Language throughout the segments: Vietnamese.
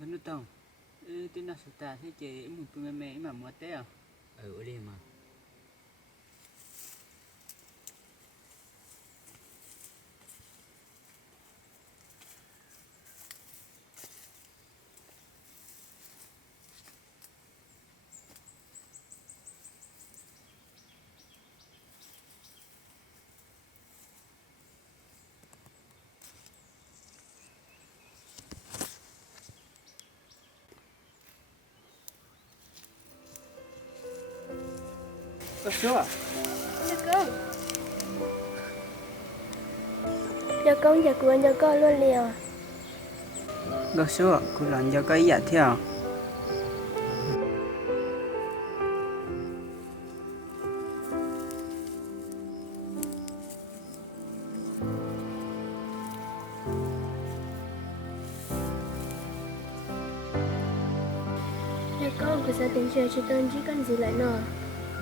Bên nước tông, tin nào sụt ta thế chị một tụi mẹ mà mua té à? Ừ đi mà. Có số à? Dạ con. Dạ con dạ của dạ con luôn liền. Có số à? Cô làm cho cái giả theo. Dạ con của sao tiền chơi chỉ tên chỉ cần gì lại nọ.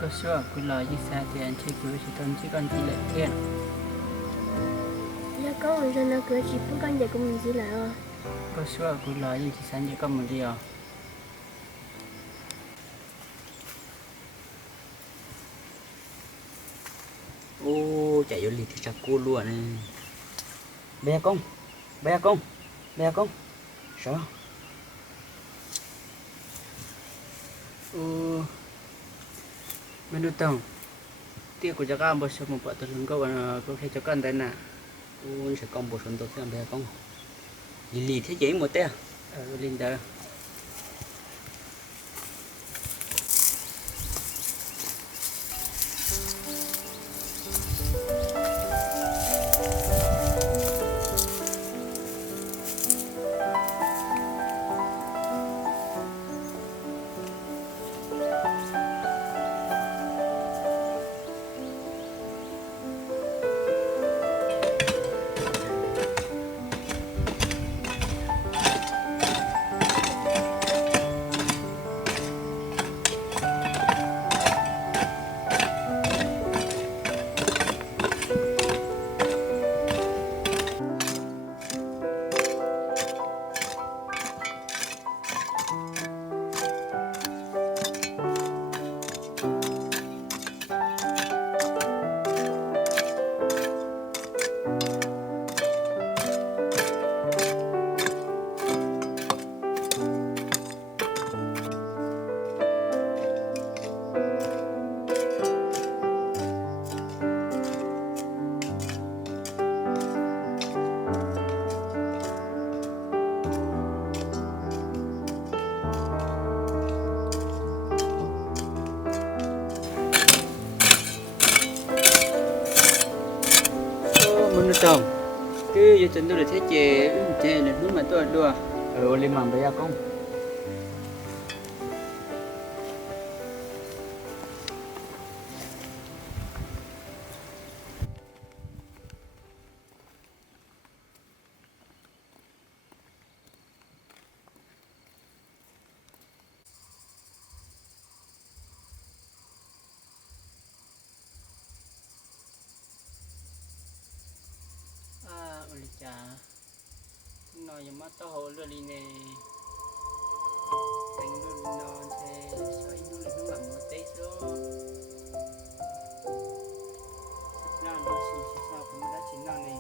Có số à? Cô làm gì xa thì anh chơi cứ chỉ tâm chỉ con chỉ lệ thiên. Dạ con cho nó cửa chỉ cũng con dạ của mình gì lại à. Có số à? Cô làm gì chỉ sáng chỉ con một đi à? Ô chạy vô lì thì chắc cô luôn này. Bé công, bé công, bé công. Sao? Bên nước tông, tiếc của chắc ăn bớt số một bữa tôi không có thể cho con đây nè. Ô sẽ công bộ xuân tốt xem bé công. Lì thế chế một té. Linh đó. Bên nước tông, cứ giờ chân tôi là thế chế là lúc mà tôi đùa. Lên màn bé công. Oleh cha, nó giờ mắt tao hồ lừa đi nè, thành lừa nó sẽ xoay nó là nó làm một tết số, nào nó chỉ sao cũng đã chỉ nào này.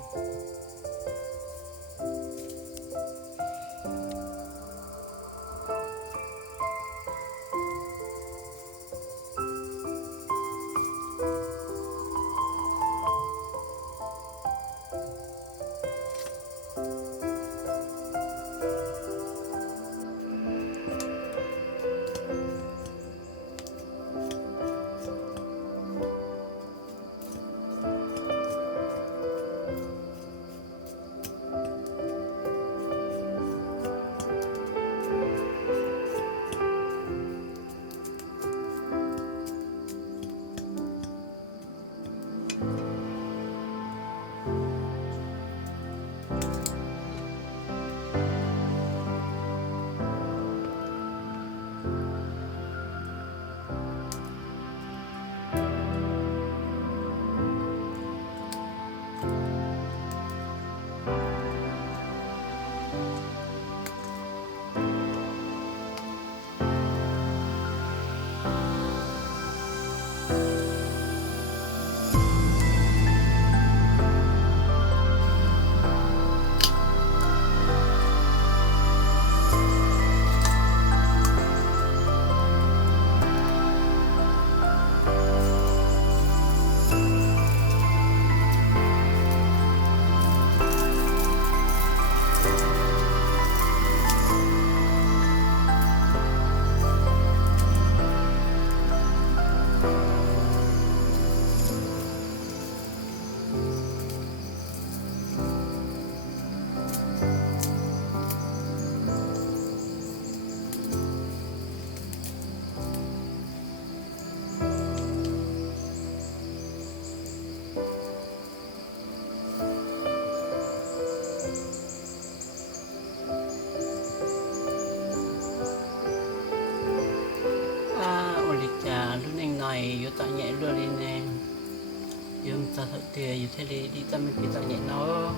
gì thế đi tâm mình tao nhẹ nó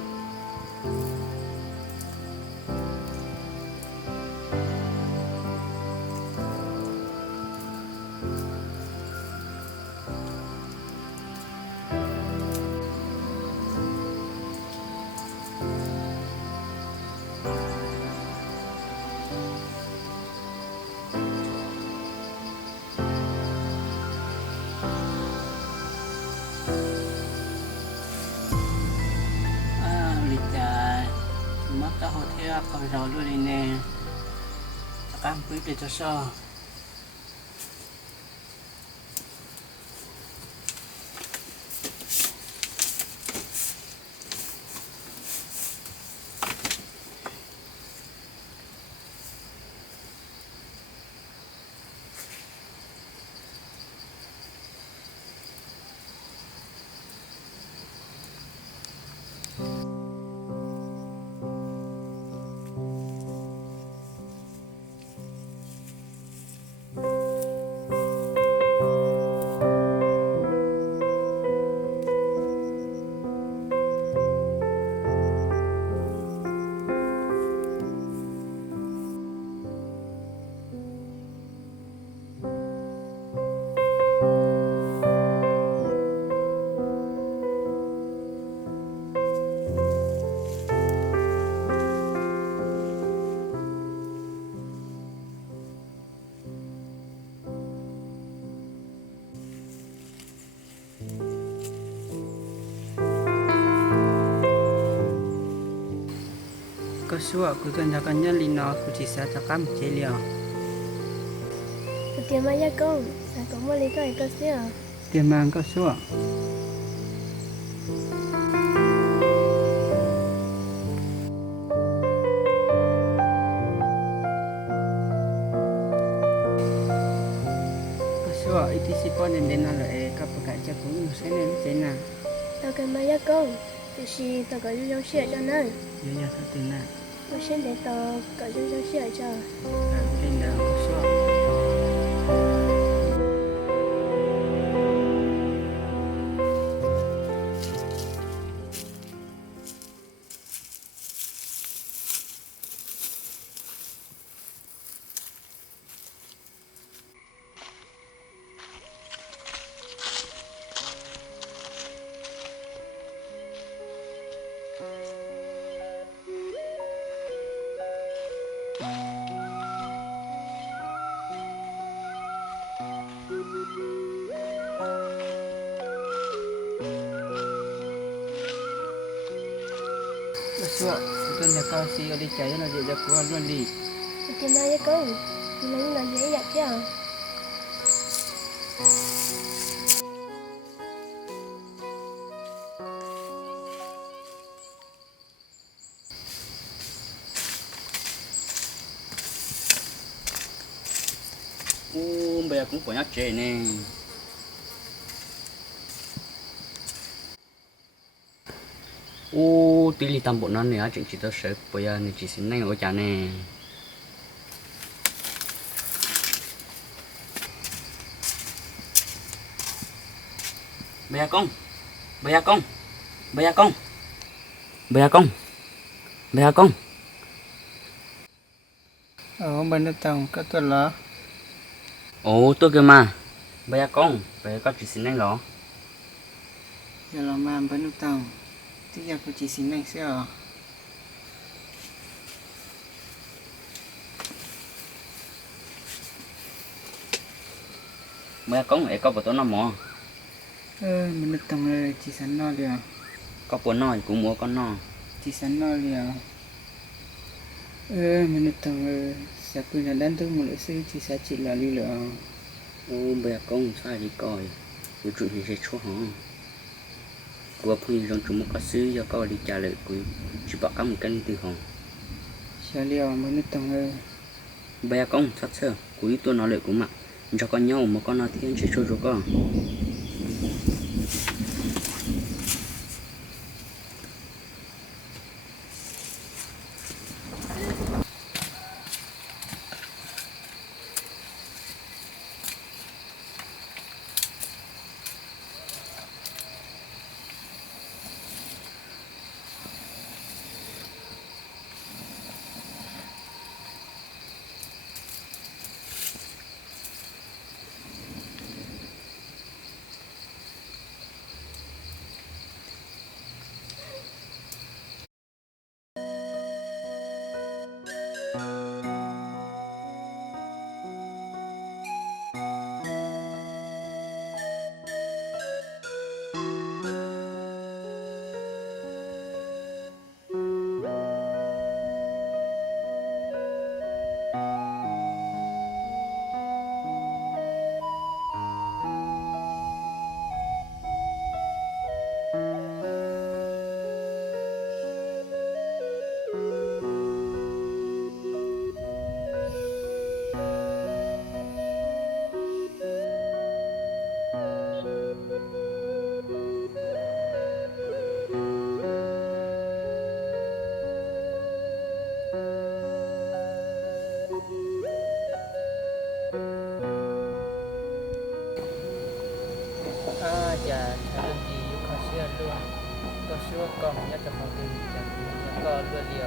lịch mất tao hồi thế còn rồi luôn đi nè cam quyết để cho sao có số của tôi nhà con nhân linh nó của chị sẽ cho cam chế liều Tôi tìm mai gia công, sao có một lý do có xíu. tiền mang có số ít thì có nên đến là các bậc cha cũng sẽ nên thế nào Tao cần mai gia công, thì tao có dư dấu xịa cho nên. giờ giờ thôi tiền nào Tôi xin để tao có dư dấu xịa cho. lên đó có số Sure, tôi nhà con si ở đi chạy nó dễ dàng qua luôn đi. Tôi tìm mai gia công, thì lấy là dễ dàng chứ. Bây giờ cũng phải nhắc trẻ nè. Tí lì tầm bộ nó nè, chuyện chỉ tao sợ bây giờ này chỉ xin nhanh ở chả nè. Bây giờ con, bây giờ con, bây giờ con, bây giờ con, bây giờ con. Bên đó tao có tôi là. Tôi kêu mà, bây giờ con chỉ xin nhanh đó. Giờ là mà bên đó tao, thì giờ có chỉ xin này xíu. Bây giờ con ấy có bộ tôi nó mò. Bên đó tao là chỉ sẵn nó liền. Có bộ nó cũng mua con nó. Chỉ sẵn nó liền. Bên đó tao sẽ cứ là đánh thức một lưỡi sư chỉ sẽ chỉ là đi lượng. Bây giờ con sai đi coi, tôi chuyện gì sẽ chỗ hả? Của phụ trong chúng có sư do có đi trả lời của chỉ bảo các một cân từ hồng. Sẽ liều bên đó tao Bây giờ con thật sự của tôi nói lời của mặt cho con nhau mà con nói thiên sẽ cho con. 个了。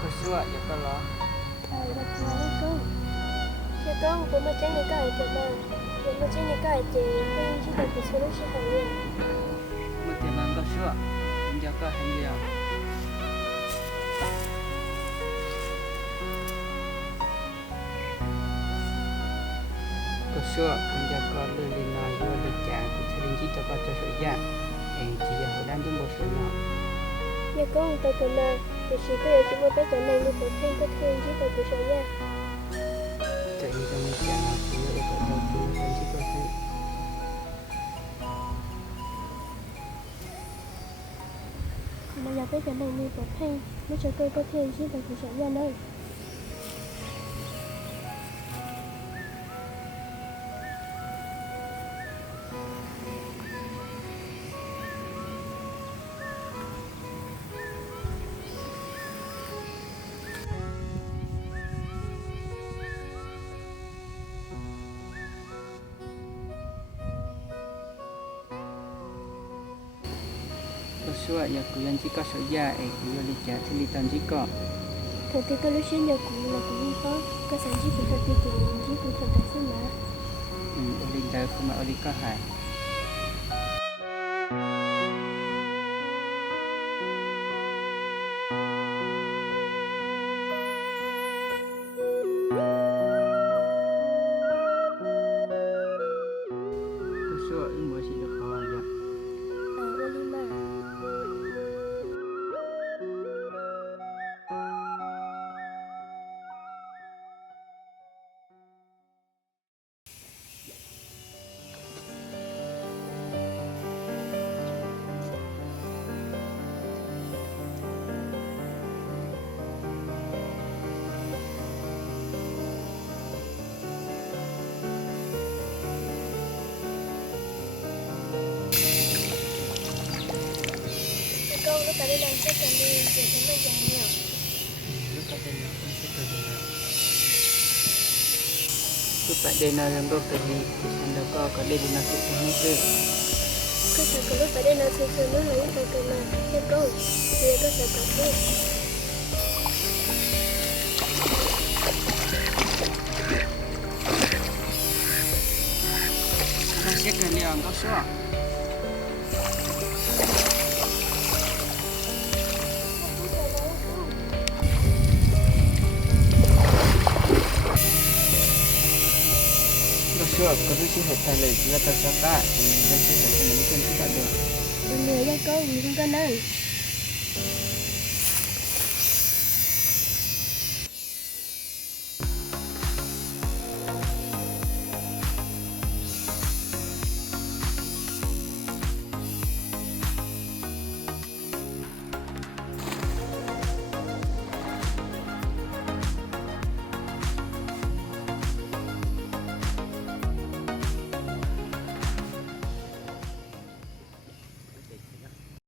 可是我也不了， Ai là quá đó con. Dạ con cũng mà tránh được cái gì mà. Cũng mà tránh được cái gì không chỉ cần bị số lúc sẽ hàng liền. 我点那个说，人家个很了。ก็ชัวมันจะก็เลื่อนเลยนอนอยู่ว่าเด็กจ่าคุณชลินที่จะก็จะสวยยากเองที่จะหัวด้านที่บ่สวยเนาะ Dạ con tôi cầm mà. Thì chỉ có chỉ có bé trở này như một thanh có thương chỉ cần bị số nha. จะอีจะมีจ่ามาคือเอกก็ต้องคือคนที่ก็คือ Mà giờ bé trở này như một thanh mới cho tôi có thương chỉ cần bị số nha nơi. ก็ชัวอยากคุยกันที่ก็สวยยากเองคือเด็กจ่าที่ลิตันที่ก็ Thời tiết có lúc sinh nhật cũng là cũng đi khó. Có sản chỉ của thời tiết thì chỉ của thời tiết sinh mà. โอลินได้คือมาโอลิก็หายก็ชัวอึ้งบ่สิจะขออยาก Olima. Con có phải đi làm sách cần đi để chúng mình dành nhiều. ลูกประเด็นนะคุณสิตัวเดียวลูกประเด็นนะเรื่องรถตัวนี้ดิฉันแล้วก็ก็ได้ดูนักศึกษาให้ซื้อ Có thể có lúc phải đi làm sơ sơ nó là những cái mà theo con thì có thể có thể. มาเช็คกันเรื่องก็ชัวก็ชัวก็รู้สึกเหตุการณ์เลยที่ว่าตัวสักการะยังใช้เหตุการณ์นี้เป็นที่ตัดเดือด Con người ra con gì không có nơi.